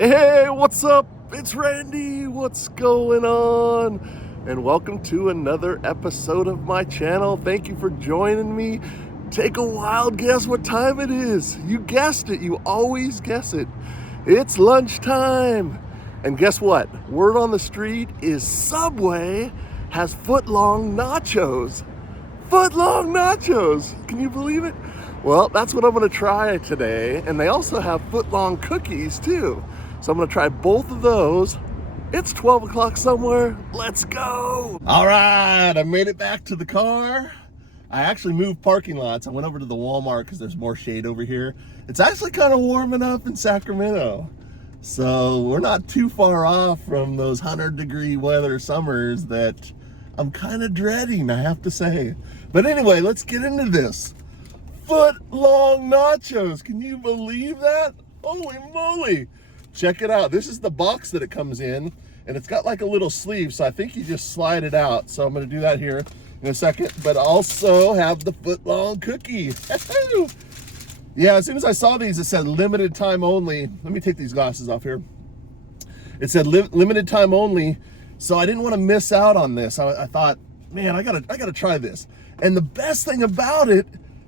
Hey, what's up? It's Randy. What's going on? And welcome to another episode of my channel. Thank you for joining me. Take a wild guess what time it is. You guessed it. You always guess it. It's lunchtime. And guess what? Word on the street is Subway has Footlong Nachos. Footlong Nachos. Can you believe it? Well, that's what I'm gonna try today. And they also have footlong cookies too. So I'm gonna try both of those. It's 12 o'clock somewhere. Let's go. All right, I made it back to the car. I actually moved parking lots. I went over to the Walmart because there's more shade over here. It's actually kind of warming up in Sacramento. So we're not too far off from those 100-degree weather summers that I'm kind of dreading, I have to say. But anyway, let's get into this. Footlong Nachos. Can you believe that? Holy moly. Check it out. This is the box that it comes in, and it's got like a little sleeve, so I think you just slide it out. So I'm going to do that here in a second, but also have the footlong cookie. Yeah, as soon as I saw these, it said limited time only. Let me take these glasses off here. It said limited time only, so I didn't want to miss out on this. I thought, man, I gotta try this. And the best thing about it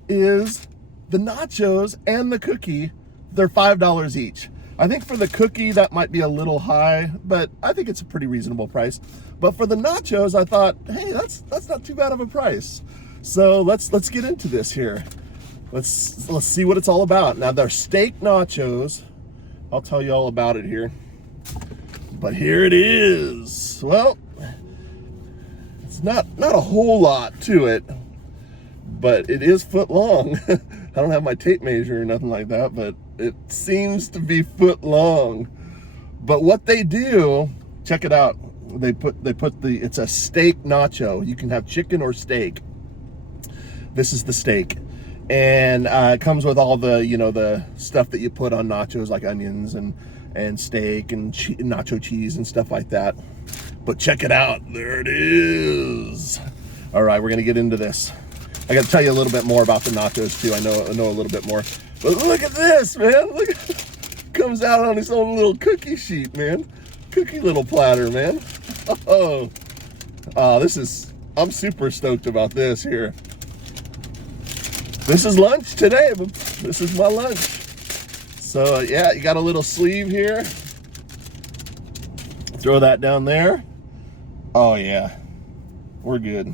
is the nachos and the cookie, they're $5 each. I think for the cookie, that might be a little high, but I think it's a pretty reasonable price. But for the nachos, I thought, hey, that's not too bad of a price. So let's get into this here. Let's see what it's all about. Now, they're steak nachos. I'll tell you all about it here. But here it is. Well, it's not a whole lot to it, but it is foot long. I don't have my tape measure or nothing like that, but it seems to be foot long. But what they do, check it out. They put it's a steak nacho. You can have chicken or steak. This is the steak. And it comes with all the, the stuff that you put on nachos, like onions and steak and nacho cheese and stuff like that. But check it out. There it is. All right, we're going to get into this. I got to tell you a little bit more about the nachos too. I know a little bit more. But look at this, man. Look, comes out on its own little cookie sheet, man. Cookie little platter, man. Oh, I'm super stoked about this here. This is lunch today. This is my lunch. So yeah, you got a little sleeve here. Throw that down there. Oh yeah, we're good.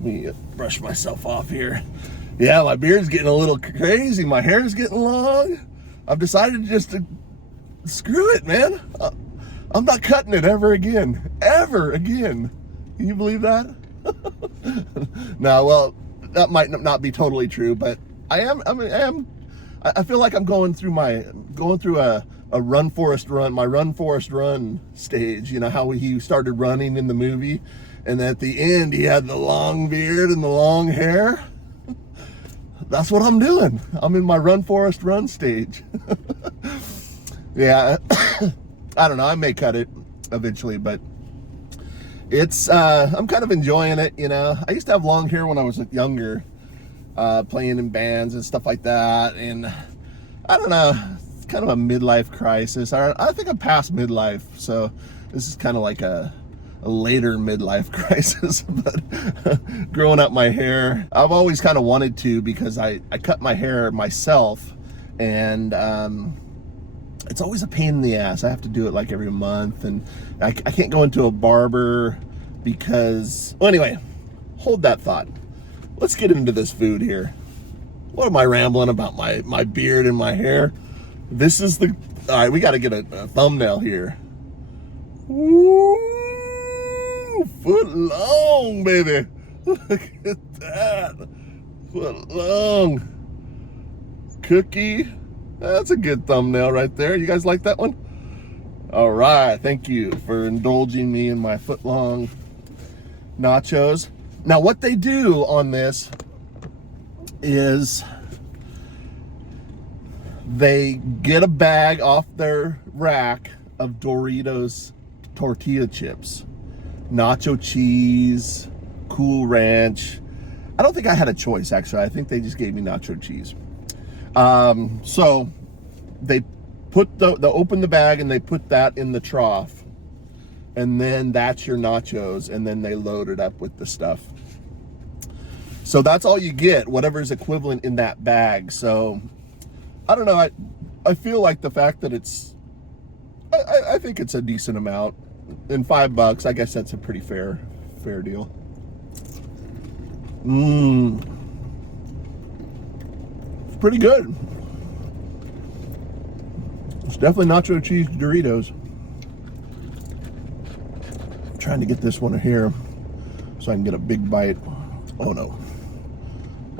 Let me brush myself off here. Yeah, my beard's getting a little crazy. My hair's getting long. I've decided just to screw it, man. I'm not cutting it ever again. Ever again. Can you believe that? No, well, that might not be totally true, but I feel like I'm going through a run forest run, my run forest run stage. You know how he started running in the movie, and at the end he had the long beard and the long hair. That's what I'm doing. I'm in my run forest run stage. Yeah, I don't know. I may cut it eventually, but it's I'm kind of enjoying it. I used to have long hair when I was younger, playing in bands and stuff like that, and I don't know. It's kind of a midlife crisis. I think I'm past midlife, so this is kind of like a later midlife crisis. But growing up my hair, I've always kind of wanted to, because I cut my hair myself, and it's always a pain in the ass. I have to do it like every month, and I can't go into a barber because, well, anyway, hold that thought. Let's get into this food here. What am I rambling about my beard and my hair? This is all right, we got to get a thumbnail here. Woo! Foot long, baby. Look at that. Foot long. Cookie. That's a good thumbnail right there. You guys like that one? All right. Thank you for indulging me in my footlong nachos. Now, what they do on this is they get a bag off their rack of Doritos tortilla chips, nacho cheese, Cool Ranch. I don't think I had a choice, actually. I think they just gave me nacho cheese. So they put the open the bag and they put that in the trough, and then that's your nachos, and then they load it up with the stuff. So that's all you get, whatever's equivalent in that bag. So I don't know, I feel like the fact that it's, I think it's a decent amount. And $5, I guess that's a pretty fair deal. It's pretty good. It's definitely nacho cheese Doritos. I'm trying to get this one here so I can get a big bite. Oh no.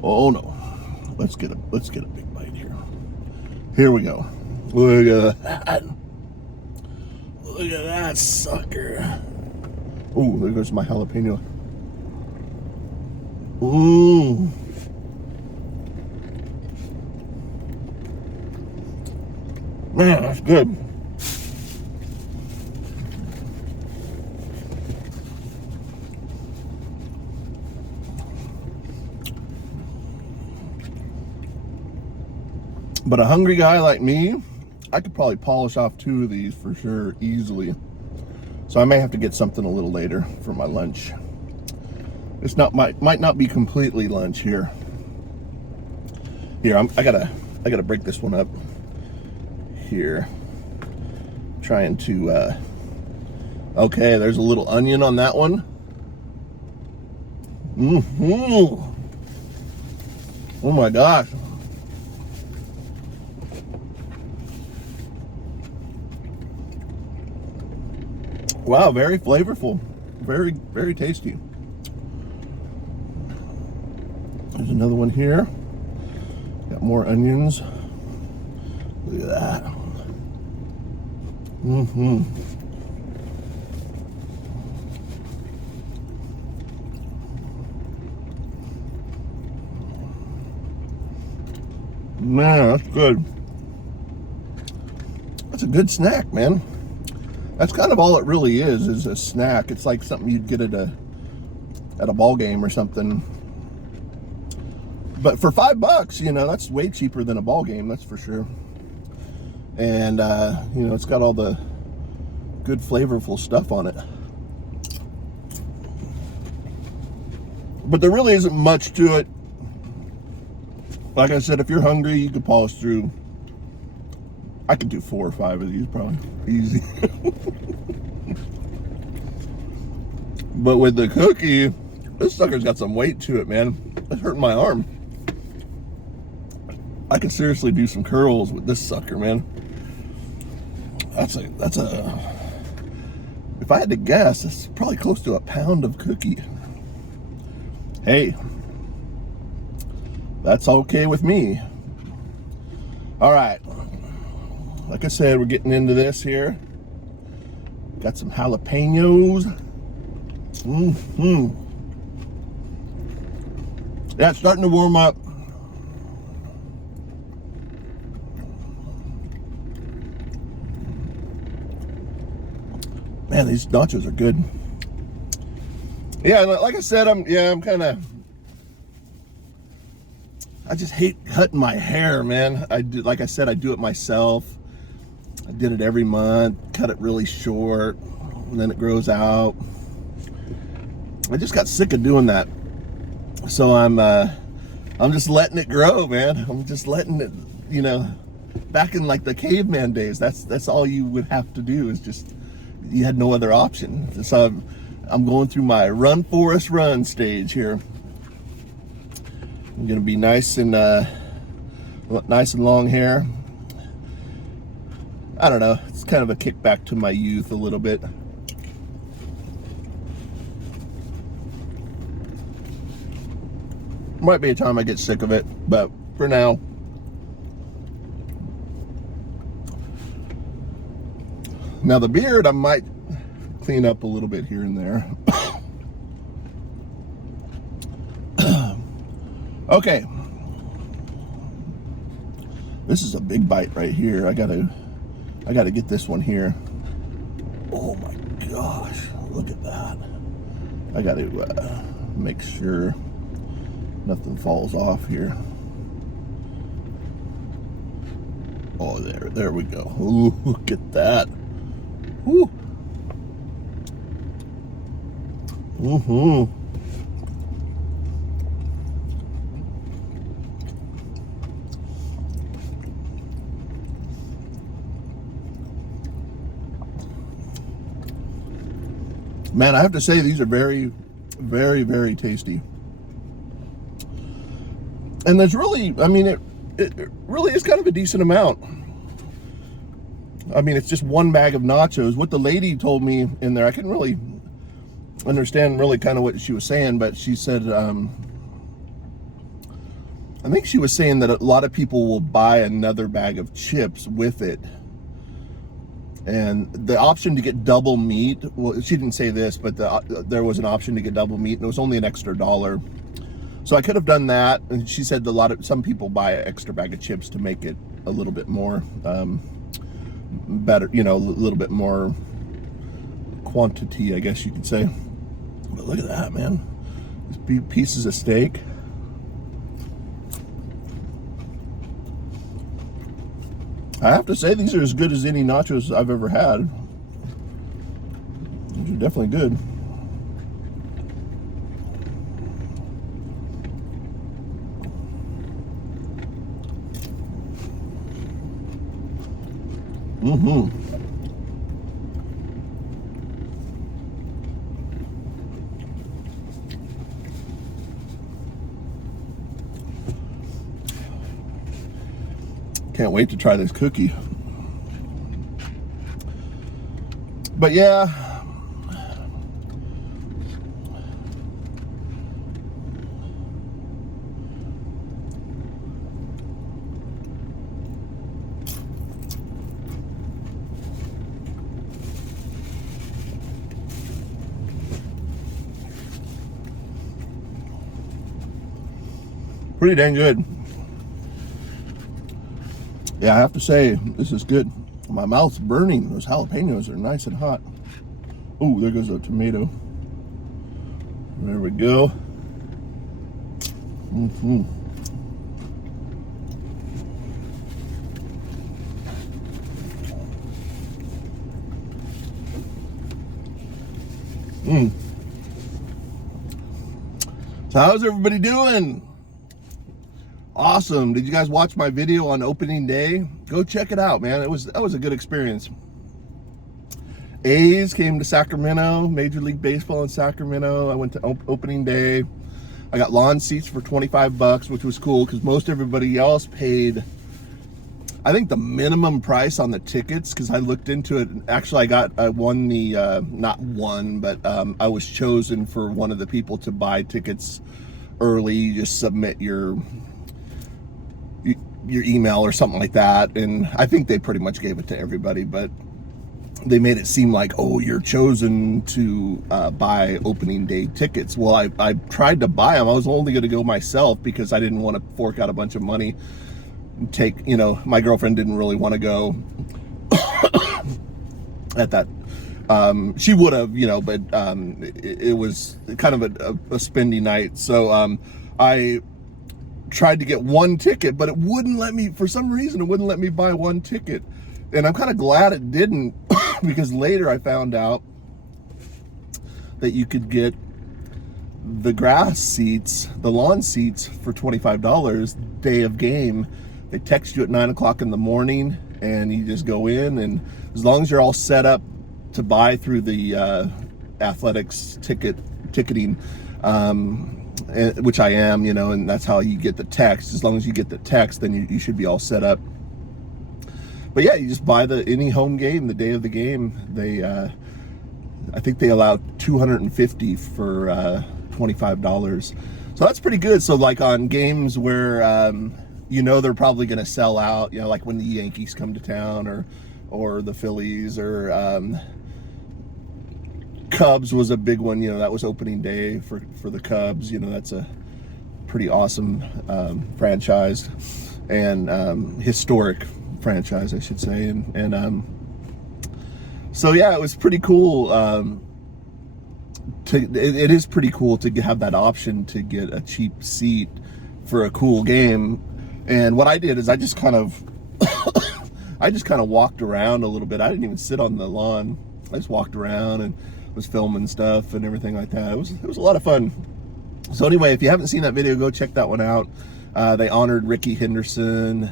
Oh no. Let's get a big bite here. Here we go. Look at that. Look at that sucker. Oh, there goes my jalapeno. Ooh. Man, that's good. But a hungry guy like me, I could probably polish off 2 of these for sure, easily. So I may have to get something a little later for my lunch. It's not might not be completely lunch here. Here, I gotta break this one up. Here, trying to. Okay, there's a little onion on that one. Oh my gosh. Wow, very flavorful, very, very tasty. There's another one here. Got more onions. Look at that. Man, that's good. That's a good snack, man. That's kind of all it really is a snack. It's like something you'd get at a ball game or something. But for $5, you know, that's way cheaper than a ball game, that's for sure. And you know, it's got all the good flavorful stuff on it. But there really isn't much to it. Like I said, if you're hungry, you could polish through. I could do 4 or 5 of these probably, easy. But with the cookie, this sucker's got some weight to it, man. It's hurting my arm. I could seriously do some curls with this sucker, man. That's a. If I had to guess, it's probably close to a pound of cookie. Hey, that's okay with me. All right. Like I said, we're getting into this here. Got some jalapenos. Yeah, it's starting to warm up. Man, these nachos are good. Yeah, like I said, I'm kind of. I just hate cutting my hair, man. Like I said, I do it myself. I did it every month, cut it really short, and then it grows out. I just got sick of doing that. So I'm just letting it grow, man. I'm just letting it, you know, back in like the caveman days, that's all you would have to do, is just, you had no other option. So I'm going through my run Forrest run stage here. I'm gonna be nice and long hair. I don't know, it's kind of a kickback to my youth a little bit. Might be a time I get sick of it, but for now. Now the beard, I might clean up a little bit here and there. Okay. This is a big bite right here. I gotta get this one here. Oh my gosh, look at that. I gotta make sure nothing falls off here. Oh, there we go. Ooh, look at that. Ooh. Mm-hmm. Man, I have to say these are very, very, very tasty. And there's really, I mean, it really is kind of a decent amount. I mean, it's just one bag of nachos. What the lady told me in there, I couldn't really understand really kind of what she was saying, but she said, I think she was saying that a lot of people will buy another bag of chips with it. And the option to get double meat, well, she didn't say this, but there was an option to get double meat, and it was only an extra $1. So I could have done that. And she said some people buy an extra bag of chips to make it a little bit more better, you know, a little bit more quantity, I guess you could say. But look at that, man. These pieces of steak. I have to say, these are as good as any nachos I've ever had. These are definitely good. Mm-hmm. Can't wait to try this cookie. But yeah, pretty dang good. Yeah, I have to say, this is good. My mouth's burning. Those jalapenos are nice and hot. Oh, there goes a tomato. There we go. Mm-hmm. So how's everybody doing? Awesome. Did you guys watch my video on opening day? Go check it out, man. That was a good experience. A's came to Sacramento, Major League Baseball in Sacramento. I went to opening day. I got lawn seats for $25, which was cool because most everybody else paid, I think, the minimum price on the tickets, because I looked into it. Actually, I won the, not won, but I was chosen for one of the people to buy tickets early. You just submit your email or something like that, and I think they pretty much gave it to everybody, but they made it seem like, oh, you're chosen to buy opening day tickets. Well, I tried to buy them. I was only going to go myself because I didn't want to fork out a bunch of money and take, you know, my girlfriend didn't really want to go at that. She would have, you know, but it was kind of a spendy night. So I tried to get one ticket, but it wouldn't let me, for some reason, it wouldn't let me buy one ticket. And I'm kind of glad it didn't, because later I found out that you could get the grass seats, the lawn seats, for $25 day of game. They text you at 9 o'clock in the morning, and you just go in, and as long as you're all set up to buy through the athletics ticketing, which I am, you know, and that's how you get the text. As long as you get the text, then you should be all set up. But yeah, you just buy any home game the day of the game. They, I think they allow 250 for $25. So that's pretty good. So like on games where you know they're probably going to sell out, you know, like when the Yankees come to town, or the Phillies, or Cubs was a big one, you know, that was opening day for the Cubs. You know, that's a pretty awesome franchise, and historic franchise, I should say. And so yeah, it was pretty cool. It is pretty cool to have that option to get a cheap seat for a cool game. And what I did is I just kind of I just kind of walked around a little bit. I didn't even sit on the lawn. I just walked around and was filming stuff and everything like that. It was a lot of fun. So anyway, if you haven't seen that video, go check that one out. They honored Ricky Henderson.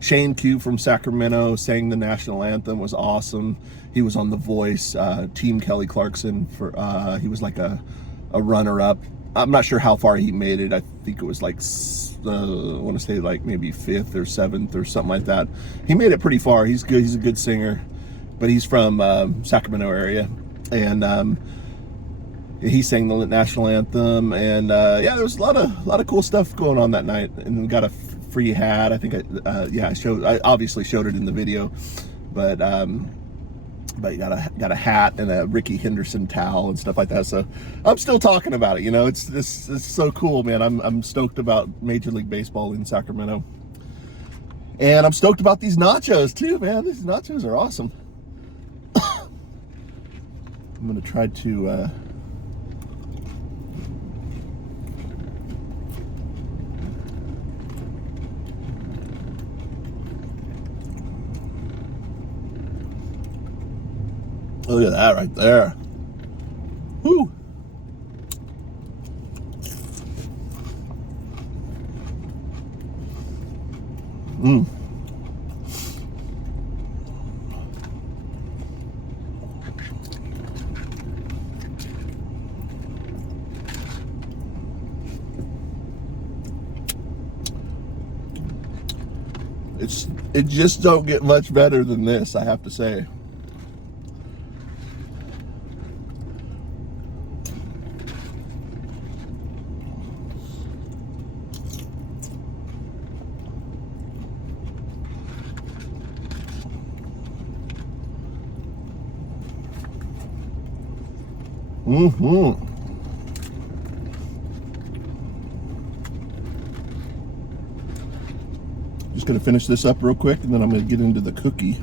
Shane Q from Sacramento sang the national anthem. Was awesome. He was on The Voice. Team Kelly Clarkson for he was like a runner-up. I'm not sure how far he made it. I think it was like I want to say like maybe 5th or 7th or something like that. He made it pretty far. He's good. He's a good singer, but he's from Sacramento area, and he sang the national anthem. And yeah, there was a lot of cool stuff going on that night, and we got a free hat. I think I obviously showed it in the video, but you got a hat and a Ricky Henderson towel and stuff like that. So I'm still talking about it. You know, it's so cool, man. I'm stoked about Major League Baseball in Sacramento, and I'm stoked about these nachos too, man. These nachos are awesome. I'm gonna try to look at that right there. Woo. It just don't get much better than this, I have to say. Just gonna finish this up real quick, and then I'm gonna get into the cookie.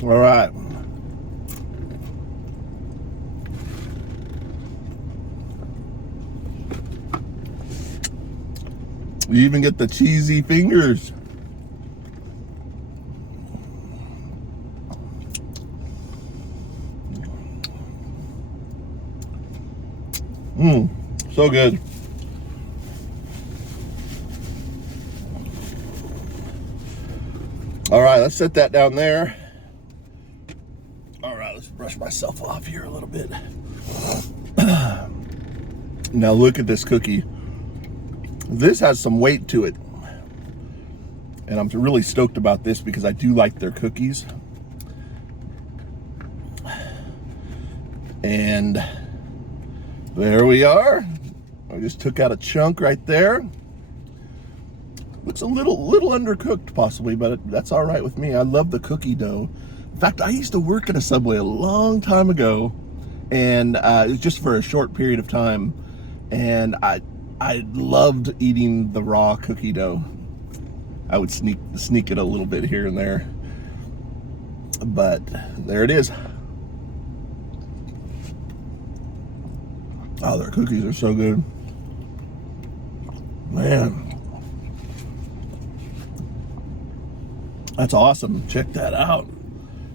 All right. You even get the cheesy fingers. So good. All right, let's set that down there. All right, let's brush myself off here a little bit. Now look at this cookie. This has some weight to it. And I'm really stoked about this because I do like their cookies. And there we are. I just took out a chunk right there. Looks a little undercooked possibly, but that's all right with me. I love the cookie dough. In fact, I used to work at a Subway a long time ago, and it was just for a short period of time, and I loved eating the raw cookie dough. I would sneak it a little bit here and there, but there it is. Oh, their cookies are so good, man. That's awesome. Check that out.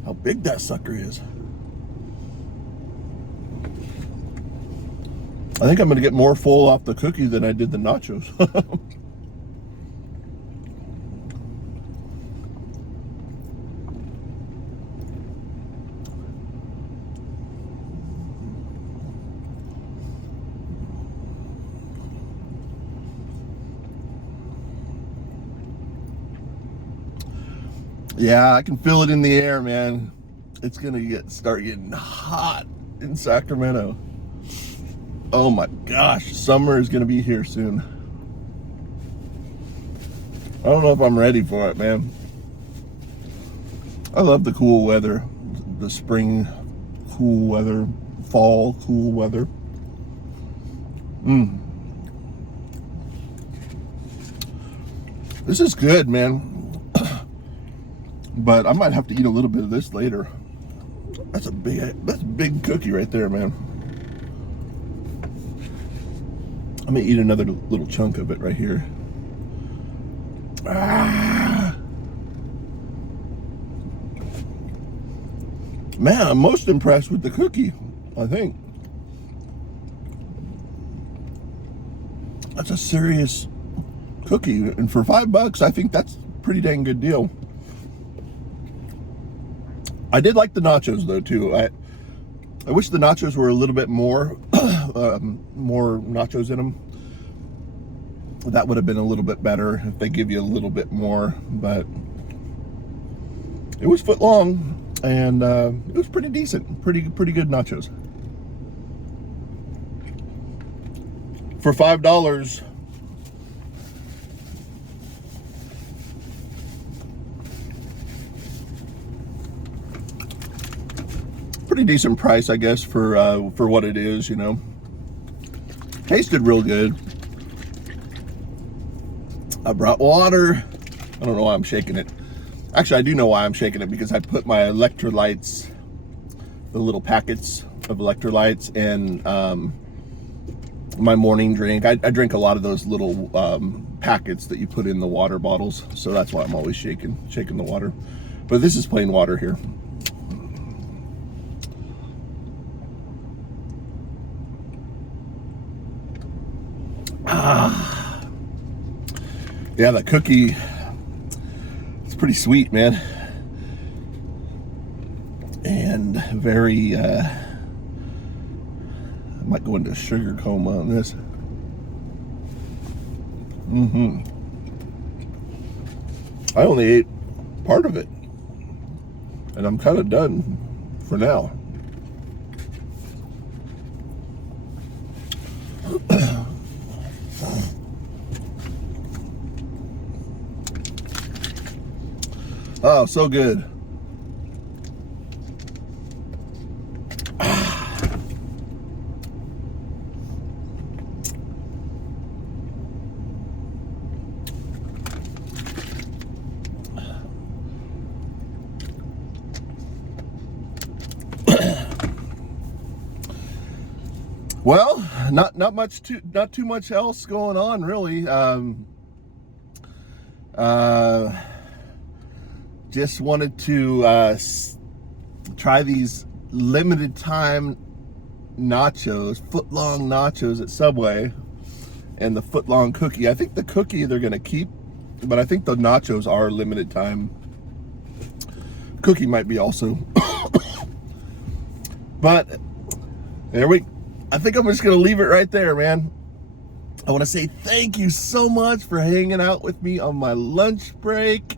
How big that sucker is. I think I'm going to get more full off the cookie than I did the nachos. Yeah, I can feel it in the air, man. It's gonna start getting hot in Sacramento. Oh my gosh, summer is gonna be here soon. I don't know if I'm ready for it, man. I love the cool weather, the spring cool weather, fall cool weather. This is good, man. But I might have to eat a little bit of this later. That's a big cookie right there, man. I'm gonna eat another little chunk of it right here. Man, I'm most impressed with the cookie, I think. That's a serious cookie, and for $5, I think that's a pretty dang good deal. I did like the nachos though too. I wish the nachos were a little bit more, more nachos in them. That would have been a little bit better if they give you a little bit more, but it was foot long, and it was pretty decent, pretty good nachos. For $5, pretty decent price, I guess, for what it is, you know. Tasted real good. I brought water. I don't know why I'm shaking it. Actually, I do know why I'm shaking it, because I put my electrolytes, the little packets of electrolytes, in my morning drink. I drink a lot of those little packets that you put in the water bottles, so that's why I'm always shaking the water. But this is plain water here. Yeah, the cookie, it's pretty sweet, man. And very, I might go into a sugar coma on this. I only ate part of it, and I'm kind of done for now. Oh, so good. Well, not too much else going on, really. Just wanted to try these limited time nachos, footlong nachos at Subway, and the footlong cookie. I think the cookie they're gonna keep, but I think the nachos are limited time. Cookie might be also. But I think I'm just gonna leave it right there, man. I want to say thank you so much for hanging out with me on my lunch break.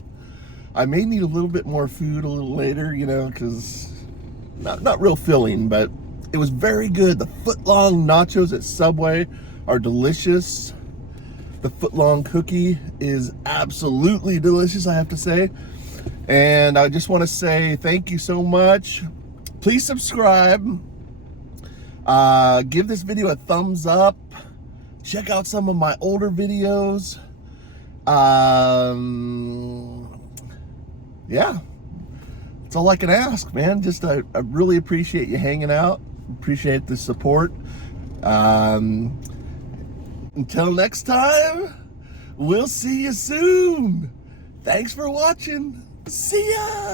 I may need a little bit more food a little later, you know, because not real filling, but it was very good. The footlong nachos at Subway are delicious. The footlong cookie is absolutely delicious, I have to say. And I just want to say thank you so much. Please subscribe. Give this video a thumbs up. Check out some of my older videos. Yeah, that's all I can ask, man. Just I really appreciate you hanging out. Appreciate the support. Until next time, we'll see you soon. Thanks for watching. See ya.